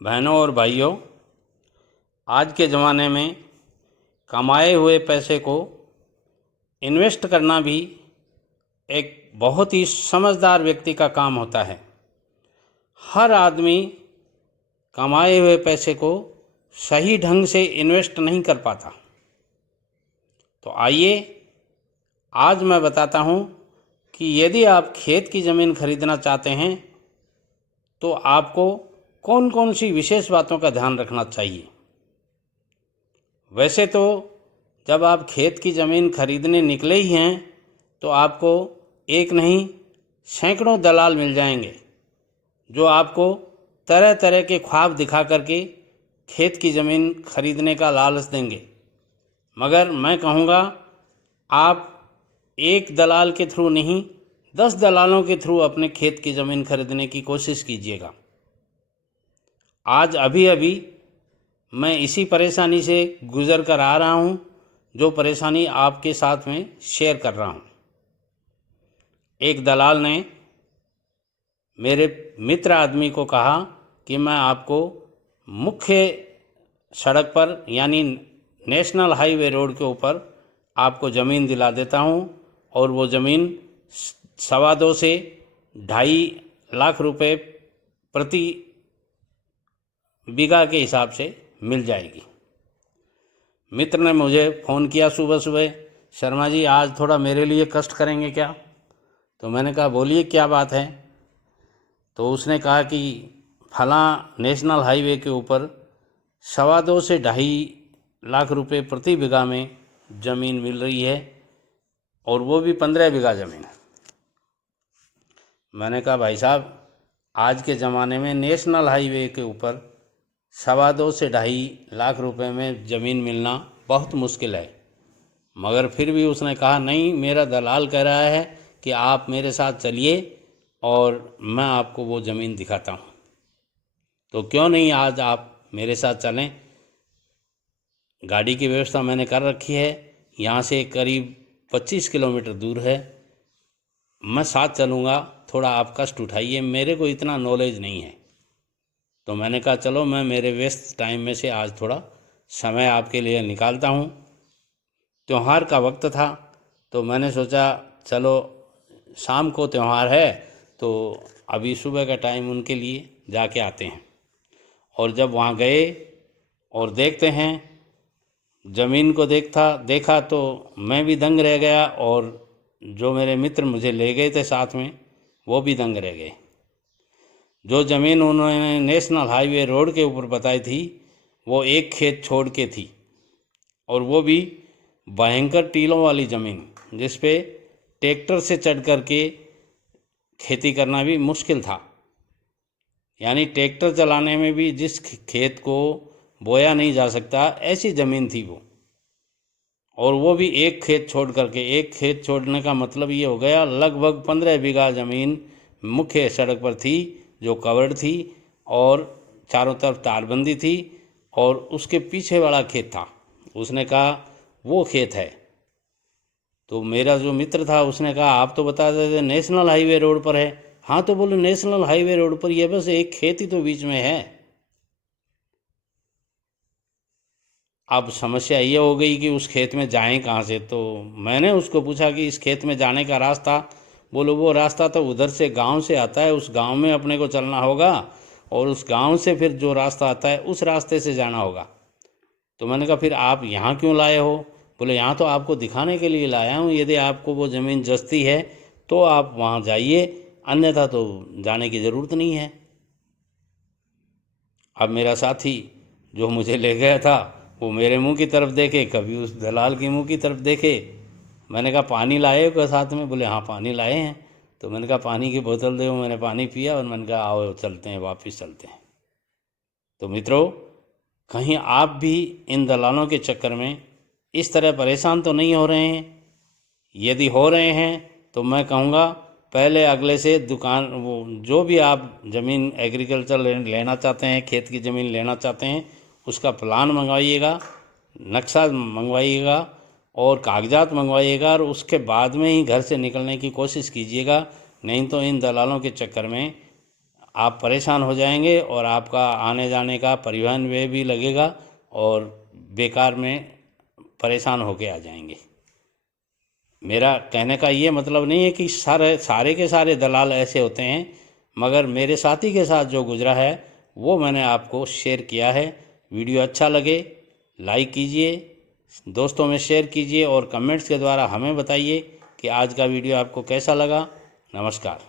बहनों और भाइयों, आज के ज़माने में कमाए हुए पैसे को इन्वेस्ट करना भी एक बहुत ही समझदार व्यक्ति का काम होता है। हर आदमी कमाए हुए पैसे को सही ढंग से इन्वेस्ट नहीं कर पाता। तो आइए आज मैं बताता हूँ कि यदि आप खेत की ज़मीन खरीदना चाहते हैं तो आपको कौन कौन सी विशेष बातों का ध्यान रखना चाहिए। वैसे तो जब आप खेत की ज़मीन खरीदने निकले ही हैं तो आपको एक नहीं सैकड़ों दलाल मिल जाएंगे जो आपको तरह तरह के ख्वाब दिखा करके खेत की ज़मीन खरीदने का लालच देंगे। मगर मैं कहूँगा आप एक दलाल के थ्रू नहीं 10 दलालों के थ्रू अपने खेत की ज़मीन खरीदने की कोशिश कीजिएगा। आज अभी मैं इसी परेशानी से गुज़र कर आ रहा हूँ, जो परेशानी आपके साथ में शेयर कर रहा हूँ। एक दलाल ने मेरे मित्र आदमी को कहा कि मैं आपको मुख्य सड़क पर यानी नेशनल हाईवे रोड के ऊपर आपको ज़मीन दिला देता हूँ और वो ज़मीन 2.25 से 2.5 लाख रुपए प्रति बीघा के हिसाब से मिल जाएगी। मित्र ने मुझे फ़ोन किया सुबह सुबह, शर्मा जी आज थोड़ा मेरे लिए कष्ट करेंगे क्या? तो मैंने कहा बोलिए क्या बात है। तो उसने कहा कि फलां नेशनल हाईवे के ऊपर 2.25 से 2.5 लाख रुपए प्रति बीघा में ज़मीन मिल रही है और वो भी 15 बीघा ज़मीन। मैंने कहा भाई साहब आज के ज़माने में नेशनल हाईवे के ऊपर 2.25 से 2.5 लाख रुपए में ज़मीन मिलना बहुत मुश्किल है। मगर फिर भी उसने कहा नहीं, मेरा दलाल कह रहा है कि आप मेरे साथ चलिए और मैं आपको वो ज़मीन दिखाता हूँ। तो क्यों नहीं आज आप मेरे साथ चलें। गाड़ी की व्यवस्था मैंने कर रखी है, यहाँ से करीब 25 किलोमीटर दूर है। मैं साथ चलूँगा, थोड़ा आप कष्ट उठाइए, मेरे को इतना नॉलेज नहीं है। तो मैंने कहा चलो मैं मेरे व्यस्त टाइम में से आज थोड़ा समय आपके लिए निकालता हूँ। त्यौहार का वक्त था तो मैंने सोचा चलो शाम को त्यौहार है तो अभी सुबह का टाइम उनके लिए जाके आते हैं। और जब वहाँ गए और देखते हैं ज़मीन को देखा तो मैं भी दंग रह गया और जो मेरे मित्र मुझे ले गए थे साथ में वो भी दंग रह गए। जो ज़मीन उन्होंने नेशनल हाईवे रोड के ऊपर बताई थी वो एक खेत छोड़ के थी और वो भी भयंकर टीलों वाली ज़मीन जिस पे ट्रैक्टर से चढ़ कर के खेती करना भी मुश्किल था। यानी ट्रैक्टर चलाने में भी जिस खेत को बोया नहीं जा सकता ऐसी ज़मीन थी वो। और वो भी एक खेत छोड़ करके, एक खेत छोड़ने का मतलब ये हो गया लगभग 15 बीघा ज़मीन मुख्य सड़क पर थी जो कवर्ड थी और चारों तरफ तारबंदी थी और उसके पीछे वाला खेत था। उसने कहा वो खेत है। तो मेरा जो मित्र था उसने कहा आप तो बता देते नेशनल हाईवे रोड पर है। हाँ तो बोले नेशनल हाईवे रोड पर ये बस एक खेत ही तो बीच में है। अब समस्या ये हो गई कि उस खेत में जाएं कहाँ से। तो मैंने उसको पूछा कि इस खेत में जाने का रास्ता, बोलो वो रास्ता तो उधर से गांव से आता है, उस गांव में अपने को चलना होगा और उस गांव से फिर जो रास्ता आता है उस रास्ते से जाना होगा। तो मैंने कहा फिर आप यहाँ क्यों लाए हो? बोले यहाँ तो आपको दिखाने के लिए लाया हूँ, यदि आपको वो ज़मीन जचती है तो आप वहाँ जाइए, अन्यथा तो जाने की ज़रूरत नहीं है। अब मेरा साथी जो मुझे ले गया था वो मेरे मुंह की तरफ देखे, कभी उस दलाल के मुंह की तरफ देखे। मैंने कहा पानी लाए हो क्या साथ में? बोले हाँ पानी लाए हैं। तो मैंने कहा पानी की बोतल दे, मैंने पानी पिया और मैंने कहा आओ चलते हैं, वापस चलते हैं। तो मित्रों, कहीं आप भी इन दलालों के चक्कर में इस तरह परेशान तो नहीं हो रहे हैं? यदि हो रहे हैं तो मैं कहूँगा पहले अगले से दुकान वो जो भी आप ज़मीन एग्रीकल्चर लेना चाहते हैं, खेत की ज़मीन लेना चाहते हैं, उसका प्लान मंगवाइएगा, नक्शा मंगवाइएगा और कागजात मंगवाइएगा और उसके बाद में ही घर से निकलने की कोशिश कीजिएगा। नहीं तो इन दलालों के चक्कर में आप परेशान हो जाएंगे और आपका आने जाने का परिवहन व्यय भी लगेगा और बेकार में परेशान होके आ जाएंगे। मेरा कहने का ये मतलब नहीं है कि सारे के सारे दलाल ऐसे होते हैं, मगर मेरे साथी के साथ जो गुजरा है वो मैंने आपको शेयर किया है। वीडियो अच्छा लगे लाइक कीजिए, दोस्तों में शेयर कीजिए और कमेंट्स के द्वारा हमें बताइए कि आज का वीडियो आपको कैसा लगा। नमस्कार।